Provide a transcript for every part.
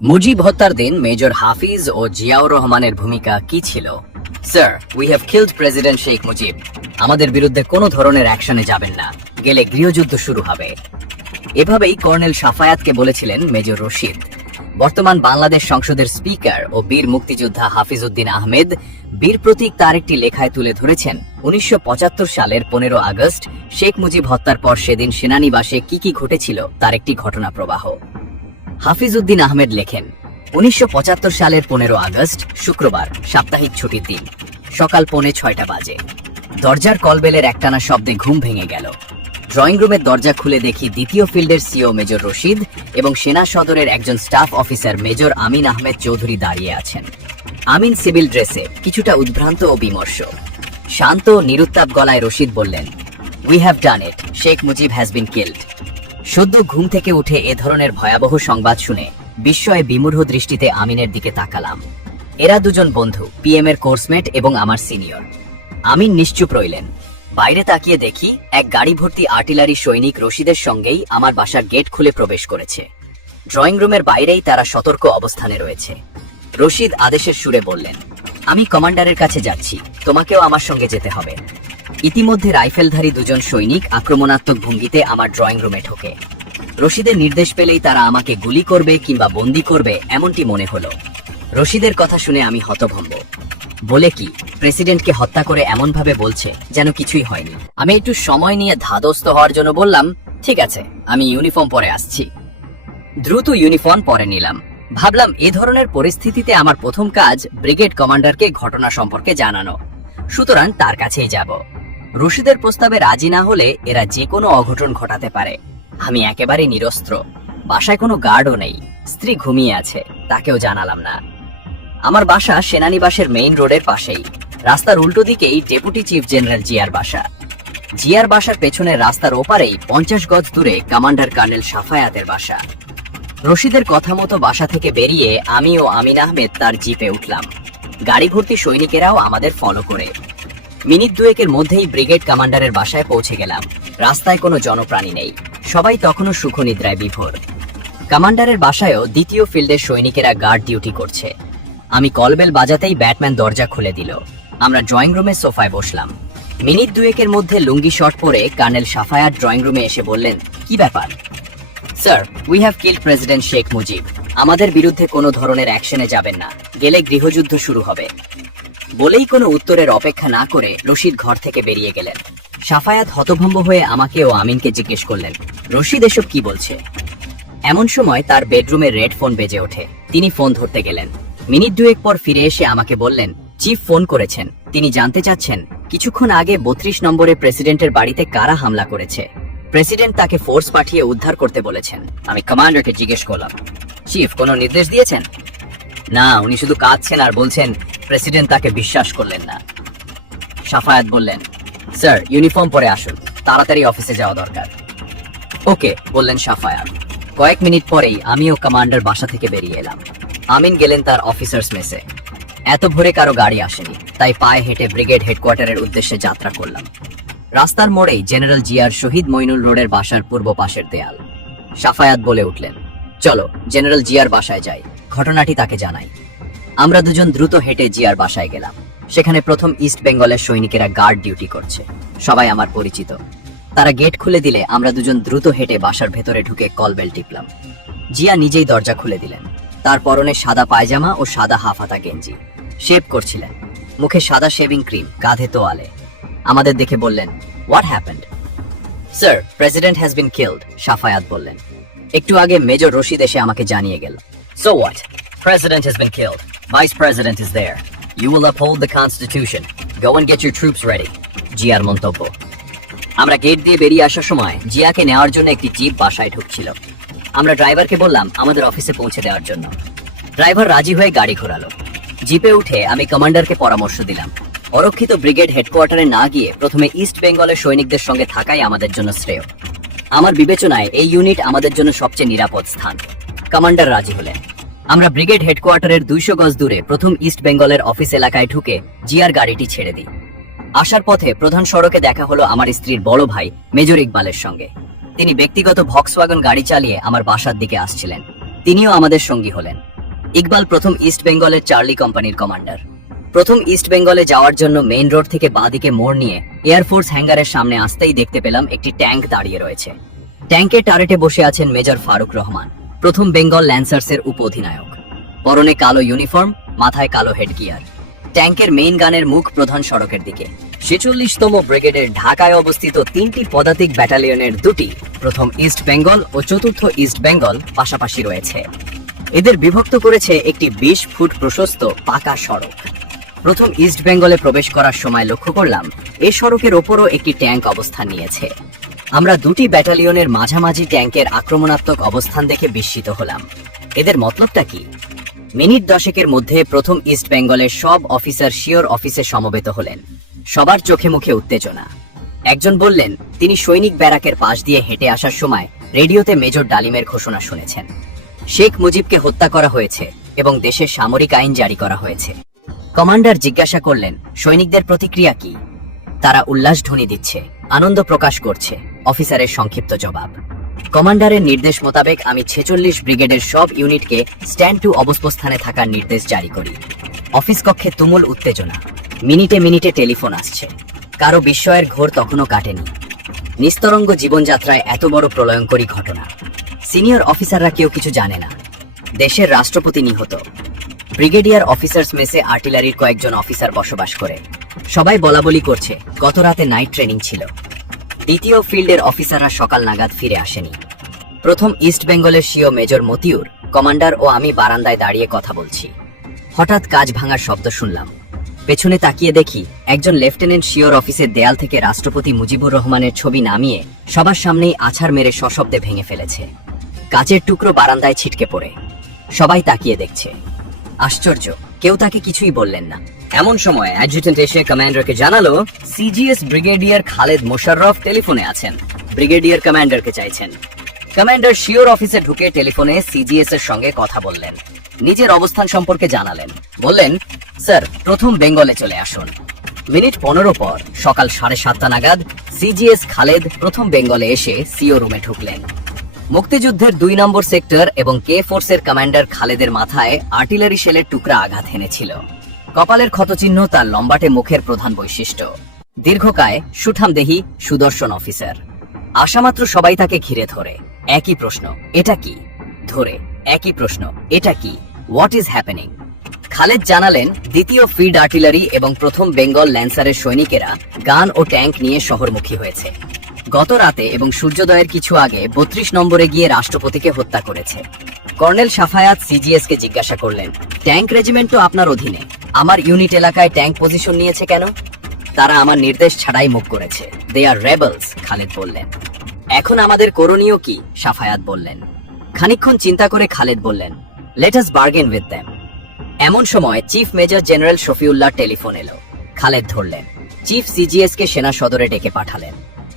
মুজিব হত্যার দিন মেজর হাফিজ ও জিয়াউর রহমানের ভূমিকা কি ছিল? Sir, we have killed president Sheikh Mujib. আমাদের বিরুদ্ধে কোনো ধরনের অ্যাকশনে যাবেন না, গেলে গৃহযুদ্ধ শুরু হবে। এভাবেই কর্নেল সাফায়াতকে বলেছিলেন মেজর রশিদ। বর্তমান বাংলাদেশ সংসদের স্পিকার ও বীর মুক্তিযোদ্ধা হাফিজ উদ্দিন আহমেদ বীর প্রতীক তার একটি লেখায় তুলে ধরেছেন ১৯৭৫ সালের ১৫ আগস্ট শেখ মুজিব হত্যার পর সেদিন সেনানিবাসে কি ঘটেছিল তার একটি ঘটনা প্রবাহ। হাফিজ উদ্দিন আহমেদ লেখেন, ১৯৭৫ সালের ১৫ আগস্ট শুক্রবার, সাপ্তাহিক ছুটির দিন, সকাল ৫:৩০ বাজে। দরজার কলবেলের একটানা শব্দে ঘুম ভেঙে গেল। ড্রয়িং রুমের দরজা খুলে দেখি দ্বিতীয় ফিল্ডের সিও মেজর রশিদ এবং সেনা সদরের একজন স্টাফ অফিসার মেজর আমিন আহমেদ চৌধুরী দাঁড়িয়ে আছেন। আমিন সিভিল ড্রেসে, কিছুটা উদ্ভ্রান্ত ও বিমর্ষ। শান্ত নিরুত্তাপ গলায় রশিদ বললেন, we have done it, Sheikh Mujib has been killed. সদ্য ঘুম থেকে উঠে এ ধরনের ভয়াবহ সংবাদ শুনে বিস্ময়ে বিমূঢ় দৃষ্টিতে আমিনের দিকে তাকালাম। এরা দুজন বন্ধু, পিএম এর কোর্সমেট এবং আমার সিনিয়র। আমিন নিশ্চুপ রইলেন। বাইরে তাকিয়ে দেখি এক গাড়ি ভর্তি আর্টিলারি সৈনিক রশিদের সঙ্গেই আমার বাসার গেট খুলে প্রবেশ করেছে। ড্রয়িং রুমের বাইরেই তারা সতর্ক অবস্থানে রয়েছে। রশিদ আদেশের সুরে বললেন, আমি কমান্ডারের কাছে যাচ্ছি, তোমাকেও আমার সঙ্গে যেতে হবে। ইতিমধ্যে রাইফেলধারী দুজন সৈনিক আক্রমণাত্মক ভঙ্গিতে আমার ড্রয়িং রুমে ঢোকে। রশিদের নির্দেশ পেলেই তারা আমাকে গুলি করবে কিংবা বন্দী করবে এমনটি মনে হলো। রশিদের কথা শুনে আমি হতভম্ব। বলে কি, প্রেসিডেন্টকে হত্যা করে এমন ভাবে বলছে যেন কিছুই হয়নি। আমি একটু সময় নিয়ে ধাতস্থ হওয়ার জন্য বললাম, ঠিক আছে, আমি ইউনিফর্ম পরে আসছি। দ্রুত ইউনিফর্ম পরে নিলাম। ভাবলাম এ ধরনের পরিস্থিতিতে আমার প্রথম কাজ ব্রিগেড কমান্ডারকে ঘটনা সম্পর্কে জানানো, সুতরাং তার কাছেই যাব। রশিদের প্রস্তাবে রাজি না হলে এরা যে কোনো অঘটন ঘটাতে পারে। আমি একেবারে নিরস্ত্র, বাসায় কোনো গার্ডও নেই, স্ত্রী ঘুমিয়ে আছে, তাকেও জানালাম না। আমার বাসা সেনানিবাসের মেইন রোডের পাশেই। রাস্তার উল্টো দিকেই ডেপুটি চিফ জেনারেল জিয়ার বাসা। জিয়ার বাসার পেছনের রাস্তার ওপারেই ৫০ গজ দূরে কমান্ডার কর্নেল সাফায়াতের বাসা। রশিদের কথা মতো বাসা থেকে বেরিয়ে আমি ও আমিন আহমেদ তার জিপে উঠলাম। গাড়ি ভর্তি সৈনিকেরাও আমাদের ফলো করে। মিনিট দুয়েকের মধ্যেই ব্রিগেড কমান্ডারের বাসায় পৌঁছে গেলাম। রাস্তায় কোনো জনপ্রাণী নেই, সবাই তখনও সুখনিদ্রায় বিভোর। কমান্ডারের বাসায়ও দ্বিতীয় ফিল্ডের সৈনিকেরা গার্ড ডিউটি করছে। আমি কলবেল বাজাতেই ব্যাটম্যান দরজা খুলে দিল। আমরা ড্রয়িং রুমে সোফায় বসলাম। মিনিট দুয়েকের মধ্যে লুঙ্গি শর্ট পরে কর্নেল সাফায়াত ড্রয়িং রুমে এসে বললেন, কি ব্যাপার? Sir, we have killed president Sheikh Mujib. আমাদের বিরুদ্ধে কোনো ধরনের অ্যাকশনে যাবেন না, গেলে গৃহযুদ্ধ শুরু হবে। বলেই কোনো উত্তরের অপেক্ষা না করে রশিদ ঘর থেকে বেরিয়ে গেলেন। সাফায়াত হতভম্ব হয়ে আমাকে ও আমিনকে জিজ্ঞেস করলেন, রশিদ এসব কি বলছে? এমন সময় তার বেডরুমের রেড ফোন বেজে ওঠে। তিনি ফোন ধরতে গেলেন। মিনিট দুয়েক পর ফিরে এসে আমাকে বললেন, চিফ ফোন করেছেন, তিনি জানতে চাচ্ছেন কিছুক্ষণ আগে ৩২ নম্বরে প্রেসিডেন্টের বাড়িতে কারা হামলা করেছে। প্রেসিডেন্ট তাকে ফোর্স পাঠিয়ে উদ্ধার করতে বলেছেন। আমি কমান্ডারকে জিজ্ঞেস করলাম, চিফ কোনো নির্দেশ দিয়েছেন? না, উনি শুধু কাঁদছেন আর বলছেন প্রেসিডেন্ট তাকে বিশ্বাস করলেন না। সাফায়াত বললেন, স্যার ইউনিফর্ম পরে আসুন, তাড়াতাড়ি অফিসে যাওয়া দরকার। ওকে, বললেন সাফায়াত। কয়েক মিনিট পরেই আমি ও কমান্ডার বাসা থেকে বেরিয়ে এলাম। আমিন গেলেন তার অফিসার্স মেসে। এত ভোরে কারো গাড়ি আসেনি, তাই পায়ে হেঁটে ব্রিগেড হেডকোয়ার্টারের উদ্দেশ্যে যাত্রা করলাম। রাস্তার মোড়েই জেনারেল জিয়ার শহীদ মইনুল রোডের বাসার পূর্ব পাশের দেয়াল। সাফায়াত বলে উঠলেন, চলো জেনারেল জিয়ার বাসায় যাই, ঘটনাটি তাকে জানাই। আমরা দুজন দ্রুত হেঁটে জিয়ার বাসায় গেলাম। সেখানে প্রথম ইস্ট বেঙ্গলের সৈনিকেরা গার্ড ডিউটি করছে, সবাই আমার পরিচিত। তারা গেট খুলে দিলে আমরা দুজন দ্রুত হেঁটে বাসার ভেতরে ঢুকে কলবেল টিপলাম। জিয়া নিজেই দরজা খুলে দিলেন। তার পরনে সাদা পায়জামা ও সাদা হাফহাতা গেঞ্জি। শেভ করছিলেন, মুখে সাদা শেভিং ক্রিম, কাঁধে তোয়ালে। আমাদের দেখে বললেন, what happened? Sir, president has been killed, Safayat বললেন। একটু আগে মেজর রশিদ এসে আমাকে জানিয়ে গেল। So what? President has been killed, vice president is there, you will uphold the constitution, go and get your troops ready. জিয়ার মন্তব্য। আমরা গেট দিয়ে বেরিয়ে আসার সময় জিয়াকে নেওয়ার জন্য একটি জিপ বাসায় ঢুকছিল। আমরা ড্রাইভারকে বললাম আমাদের অফিসে পৌঁছে দেওয়ার জন্য। ড্রাইভার রাজি হয়ে গাড়ি ঘোরালো। জিপে উঠে আমি কমান্ডারকে পরামর্শ দিলাম, অরক্ষিত ব্রিগেড হেডকোয়ার্টারে না গিয়ে প্রথমে ইস্ট বেঙ্গলের সৈনিকদের সঙ্গে থাকাই আমাদের জন্য শ্রেয়। আমার বিবেচনায় এই ইউনিট আমাদের জন্য সবচেয়ে নিরাপদ স্থান। কমান্ডার রাজি হলেন। আমরা ব্রিগেড হেডকোয়ার্টারের ২০০ গজ দূরে প্রথম ইস্ট বেঙ্গলের অফিস এলাকায় ঢুকে জিয়ার গাড়িটি ছেড়ে দিই। আসার পথে প্রধান সড়কে দেখা হলো আমার স্ত্রীর বড় ভাই মেজর ইকবালের সঙ্গে। তিনি ব্যক্তিগত ভক্সওয়াগন গাড়ি চালিয়ে আমার বাসার দিকে আসছিলেন। তিনিও আমাদের সঙ্গী হলেন। ইকবাল প্রথম ইস্ট বেঙ্গলের চার্লি কোম্পানির কমান্ডার। প্রথম ইস্ট বেঙ্গলে যাওয়ার জন্য মেইন রোড থেকে বাঁদিকে মোড় নিয়ে এয়ারফোর্স হ্যাঙ্গারের সামনে আসতেই দেখতে পেলাম একটি ট্যাঙ্ক দাঁড়িয়ে রয়েছে। ট্যাঙ্কের টারেটে বসে আছেন মেজর ফারুক রহমান, প্রথম বেঙ্গল ল্যান্সার্সের উপ অধিনায়ক। পরনে কালো ইউনিফর্ম, মাথায় কালো হেডগিয়ার। ট্যাঙ্কের মেইন গানের মুখ প্রধান সড়কের দিকে। 46তম ব্রিগেডের ঢাকায় অবস্থিত 3টি পদাতিক ব্যাটালিয়নের 2টি, প্রথম ইস্ট বেঙ্গল ও চতুর্থ ইস্ট বেঙ্গল পাশাপাশি রয়েছে। এদের বিভক্ত করেছে একটি 20 ফুট প্রশস্ত পাকা সড়ক। প্রথম ইস্ট বেঙ্গলে প্রবেশ করার সময় লক্ষ্য করলাম এই সড়কের ওপরও একটি ট্যাঙ্ক অবস্থান নিয়েছে। আমরা 2টি ব্যাটালিয়নের মাঝামাঝি ট্যাঙ্কের আক্রমণাত্মক অবস্থান দেখে বিস্মিত হলাম। এদের মতলবটা কি? মিনিট 10 মধ্যে প্রথম ইস্ট বেঙ্গলের সব অফিসার শিওর অফিসে সমবেত হলেন। সবার চোখে মুখে উত্তেজনা। একজন বললেন তিনি সৈনিক ব্যারাকের পাশ দিয়ে হেঁটে আসার সময় রেডিওতে মেজর ডালিমের ঘোষণা শুনেছেন। শেখ মুজিবকে হত্যা করা হয়েছে এবং দেশে সামরিক আইন জারি করা হয়েছে। কমান্ডার জিজ্ঞাসা করলেন সৈনিকদের প্রতিক্রিয়া কি? তারা উল্লাসধ্বনি দিচ্ছে, আনন্দ প্রকাশ করছে। অফিসারের সংক্ষিপ্ত জবাব। কমান্ডারের নির্দেশ মোতাবেক আমি 46 ব্রিগেডের সব ইউনিটকে স্ট্যান্ড টু অবস্থানে থাকার নির্দেশ জারি করি। অফিস কক্ষে তুমুল উত্তেজনা। মিনিটে মিনিটে টেলিফোন আসছে। কারো বিস্ময়ের ঘোর তখনও কাটেনি। নিস্তরঙ্গ জীবনযাত্রায় এত বড় প্রলয়ঙ্করী ঘটনা। সিনিয়র অফিসাররা কেউ কিছু জানে না। দেশের রাষ্ট্রপতি নিহত। ব্রিগেডিয়ার অফিসার্স মেসে আর্টিলারির কয়েকজন অফিসার বসবাস করে। সবাই বলাবলি করছে গত রাতে নাইট ট্রেনিং ছিল। দ্বিতীয় ফিল্ডের অফিসাররা সকাল নাগাদ ফিরে আসেনি। প্রথম ইস্ট বেঙ্গলের সিও মেজর মতিউর, কমান্ডার ও আমি বারান্দায় দাঁড়িয়ে কথা বলছি। হঠাৎ কাঁচ ভাঙার শব্দ শুনলাম। পেছনে তাকিয়ে দেখি একজন লেফটেন্যান্ট শিওর অফিসের দেয়াল থেকে রাষ্ট্রপতি মুজিবুর রহমানের ছবি নামিয়ে সবার সামনেই আছাড় মেরে সশব্দে ভেঙে ফেলেছে। কাচের টুকরো বারান্দায় ছিটকে পড়ে। সবাই তাকিয়ে দেখছে। আশ্চর্য, কেউ তাকে কিছুই বললেন না। এমন সময় অ্যাডজুটেন্ট এসে কমান্ডারকে জানালো সিজিএস ব্রিগেডিয়ার খালেদ মোশাররফ টেলিফোনে আছেন, ব্রিগেডিয়ার কমান্ডারকে চাইছেন। কমান্ডার শিওর অফিসে ঢুকে টেলিফোনে সিজিএস এর সঙ্গে কথা বললেন। নিজের অবস্থান সম্পর্কে জানালেন। বললেন, স্যার প্রথম বেঙ্গলে চলে আসুন। মিনিট 15 পর সকাল 7:30 নাগাদ সিজিএস খালেদ প্রথম বেঙ্গলে এসে সিও রুমে ঢুকলেন। মুক্তিযুদ্ধের 2 নম্বর সেক্টর এবং কে ফোর্সের কমান্ডার খালেদের মাথায় আর্টিলারি শেলের টুকরা আঘাত হেনেছিল। কপালের ক্ষতচিহ্ন তার লম্বাটে মুখের প্রধান বৈশিষ্ট্য। দীর্ঘকায়, সুঠামদেহী, সুদর্শন অফিসার। আসামাত্র সবাই তাকে ঘিরে ধরে। একই প্রশ্ন, এটা কি? ধরে একই প্রশ্ন, এটা কি? What is happening? খালেদ জানালেন দ্বিতীয় ফিল্ড আর্টিলারি এবং প্রথম বেঙ্গল ল্যান্সারের সৈনিকেরা গান ও ট্যাঙ্ক নিয়ে শহরমুখী হয়েছে। গত রাতে এবং সূর্যোদয়ের কিছু আগে 32 নম্বরে গিয়ে রাষ্ট্রপতিকে হত্যা করেছে। কর্নেল সাফায়াত সিজিএস কে জিজ্ঞাসা করলেন, ট্যাঙ্ক রেজিমেন্ট তো আপনার অধীনে, আমার ইউনিট এলাকায় ট্যাঙ্ক পজিশন নিয়েছে কেন? তারা আমার নির্দেশ ছাড়াই মুভ করেছে। দে আর রেবেলস, খালেদ বললেন। এখন আমাদের করণীয় কি? সাফায়াত বললেন। খানিকক্ষণ চিন্তা করে খালেদ বললেন, let us bargain with them. এমন সময় chief major general Shafiullah telephone এলো। খালেদ ধরলেন। চিফ সিজিএস কে সেনা সদরে ডেকে পাঠালেন।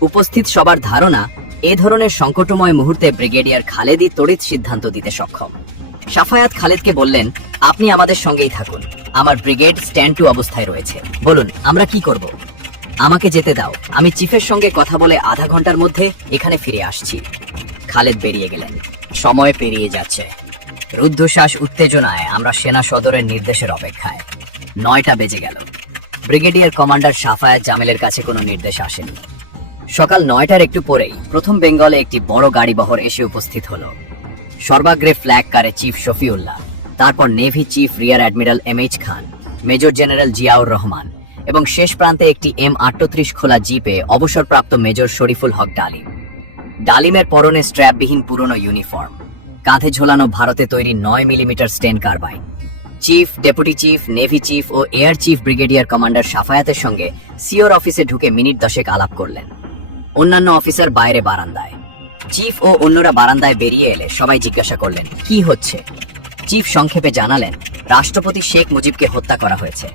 উপস্থিত সবার ধারণা এ ধরনের সংকটময় মুহূর্তে ব্রিগেডিয়ার খালেদই তড়িৎ সিদ্ধান্ত দিতে সক্ষম। সাফায়াত খালেদকে বললেন, আপনি আমাদের সঙ্গেই থাকুন। আমার ব্রিগেড স্ট্যান্ড টু অবস্থায় রয়েছে। বলুন আমরা কি করব? আমাকে যেতে দাও, আমি চিফের সঙ্গে কথা বলে আধা ঘন্টার মধ্যে এখানে ফিরে আসছি। খালেদ বেরিয়ে গেলেন। সময় পেরিয়ে যাচ্ছে। রুদ্ধশ্বাস উত্তেজনায় আমরা সেনা সদরের নির্দেশের অপেক্ষায়। 9টা বেজে গেল। ব্রিগেডিয়ার কমান্ডার সাফায়াত জামিলের কাছে কোনো নির্দেশ আসেনি। সকাল 9টার একটু পরেই প্রথম বেঙ্গলে একটি বড় গাড়িবহর এসে উপস্থিত হলো। সর্বাগ্রে ফ্ল্যাগ কারে চিফ শফিউল্লাহ, তারপর navy chief rear admiral MH Khan, major general Ziaur Rahman এবং শেষ প্রান্তে একটি M38 খোলা জিপে অবসরপ্রাপ্ত মেজর শরীফুল হক ডালিম। ডালিমের পরনে স্ট্র্যাপবিহীন পুরনো ইউনিফর্ম, কাঁধে ঝোলানো ভারতে তৈরি 9 millimetre Sten carbine. Chief, deputy chief, navy chief ও এয়ার চিফ ব্রিগেডিয়ার কমান্ডার সাফায়াতের সঙ্গে সিওর অফিসে ঢুকে মিনিট 10 আলাপ করলেন। অন্যান্য অফিসার বাইরে বারান্দায়। চিফ ও অন্যরা বারান্দায় বেরিয়ে এলে সবাই জিজ্ঞাসা করলেন, কি হচ্ছে? চিফ সংক্ষেপে জানালেন, রাষ্ট্রপতি শেখ মুজিবকে হত্যা করা হয়েছে।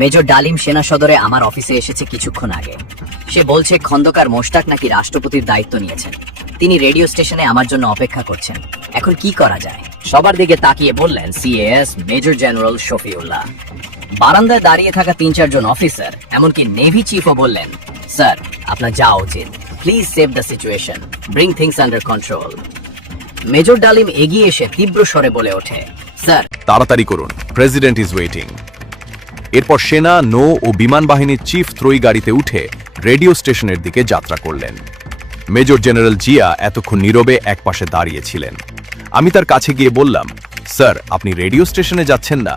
মেজর ডালিম সেনা সদরে আমার অফিসে এসেছে কিছুক্ষণ আগে। সে বলছে খন্দকার মোশতাক নাকি রাষ্ট্রপতির দায়িত্ব নিয়েছেন। তিনি রেডিও স্টেশনে আমার জন্য অপেক্ষা করছেন। এখন কি করা যায়? সবার দিকে তাকিয়ে বললেন সিএএস মেজর জেনারেল শফিউল্লাহ। বারান্দায় দাঁড়িয়ে থাকা 3-4 জন অফিসার, এমনকি নেভি চিফও বললেন, স্যার আপনার যাওয়া উচিত। Please save the situation, bring things under control. Major ডালিম এগিয়ে এসে তীব্র স্বরে বলে ওঠে, স্যার, তাড়াতাড়ি করুন, প্রেসিডেন্ট ইজ ওয়েটিং। এরপর সেনা, নৌ ও বিমান বাহিনীর চিফ ত্রয়ী গাড়িতে উঠে রেডিও স্টেশনের দিকে যাত্রা করলেন। মেজর জেনারেল জিয়া এতক্ষণ নীরবে একপাশে দাঁড়িয়েছিলেন। আমি তার কাছে গিয়ে বললাম, স্যার, আপনি রেডিও স্টেশনে যাচ্ছেন না?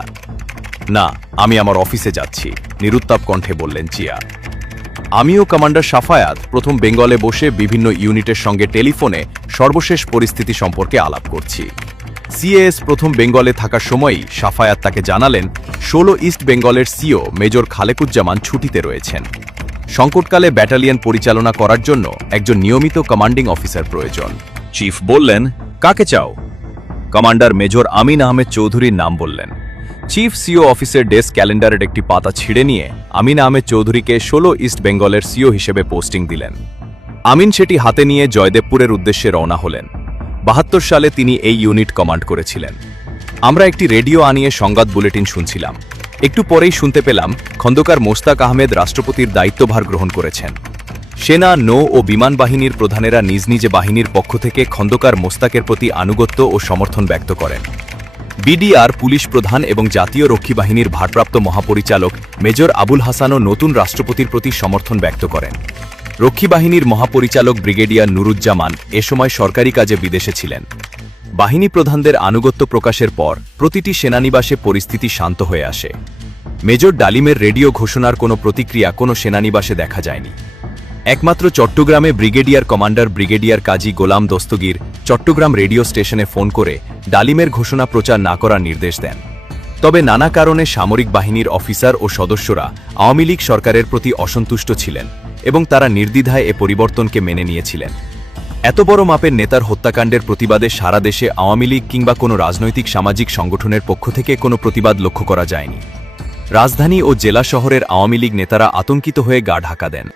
না, আমি আমার অফিসে যাচ্ছি, নিরুত্তাপ কণ্ঠে বললেন জিয়া। আমিও কমান্ডার সাফায়াত প্রথম বেঙ্গলে বসে বিভিন্ন ইউনিটের সঙ্গে টেলিফোনে সর্বশেষ পরিস্থিতি সম্পর্কে আলাপ করছি। সিএএস প্রথম বেঙ্গলে থাকার সময়ই সাফায়াত তাকে জানালেন 16 ইস্ট বেঙ্গলের সিও মেজর খালেকুজ্জামান ছুটিতে রয়েছেন। সংকটকালে ব্যাটালিয়ন পরিচালনা করার জন্য একজন নিয়মিত কমান্ডিং অফিসার প্রয়োজন। চিফ বললেন, কাকে চাও? কমান্ডার মেজর আমিন আহমেদ চৌধুরীর নাম বললেন। চিফ সিও অফিসের ডেস্ক ক্যালেন্ডারের একটি পাতা ছিঁড়ে নিয়ে আমিন আহমেদ চৌধুরীকে 16 ইস্ট বেঙ্গলের সিও হিসেবে পোস্টিং দিলেন। আমিন সেটি হাতে নিয়ে জয়দেবপুরের উদ্দেশ্যে রওনা হলেন। 72 সালে তিনি এই ইউনিট কমান্ড করেছিলেন। আমরা একটি রেডিও আনিয়ে সংবাদ বুলেটিন শুনছিলাম। একটু পরেই শুনতে পেলাম খন্দকার মোস্তাক আহমেদ রাষ্ট্রপতির দায়িত্বভার গ্রহণ করেছেন। সেনা, নৌ ও বিমান বাহিনীর প্রধানেরা নিজ নিজ বাহিনীর পক্ষ থেকে খন্দকার মোস্তাকের প্রতি আনুগত্য ও সমর্থন ব্যক্ত করেন। বিডিআর, পুলিশ প্রধান এবং জাতীয় রক্ষী বাহিনীর ভারপ্রাপ্ত মহাপরিচালক মেজর আবুল হাসানও নতুন রাষ্ট্রপতির প্রতি সমর্থন ব্যক্ত করেন। রক্ষী বাহিনীর মহাপরিচালক ব্রিগেডিয়ার নুরুজ্জামান এ সময় সরকারি কাজে বিদেশে ছিলেন। বাহিনী প্রধানদের আনুগত্য প্রকাশের পর প্রতিটি সেনানিবাসে পরিস্থিতি শান্ত হয়ে আসে। মেজর ডালিমের রেডিও ঘোষণার কোনো প্রতিক্রিয়া কোনো সেনানিবাসে দেখা যায়নি। একমাত্র চট্টগ্রামে brigadier commander brigadier Kazi Golam Dastagir Chittagong radio স্টেশনে ফোন করে ডালিমের ঘোষণা প্রচার না করার নির্দেশ দেন। তবে নানা কারণে সামরিক বাহিনীর অফিসার ও সদস্যরা আওয়ামী লীগ সরকারের প্রতি অসন্তুষ্ট ছিলেন এবং তারা নির্দ্বিধায় এ পরিবর্তনকে মেনে নিয়েছিলেন। এত বড় মাপের নেতার হত্যাকাণ্ডের প্রতিবাদে সারা দেশে আওয়ামী লীগ কিংবা কোনো রাজনৈতিক সামাজিক সংগঠনের পক্ষ থেকে কোনো প্রতিবাদ লক্ষ্য করা যায়নি। রাজধানী ও জেলা শহরের আওয়ামী লীগ নেতারা আতঙ্কিত হয়ে গা ঢাকা দেন।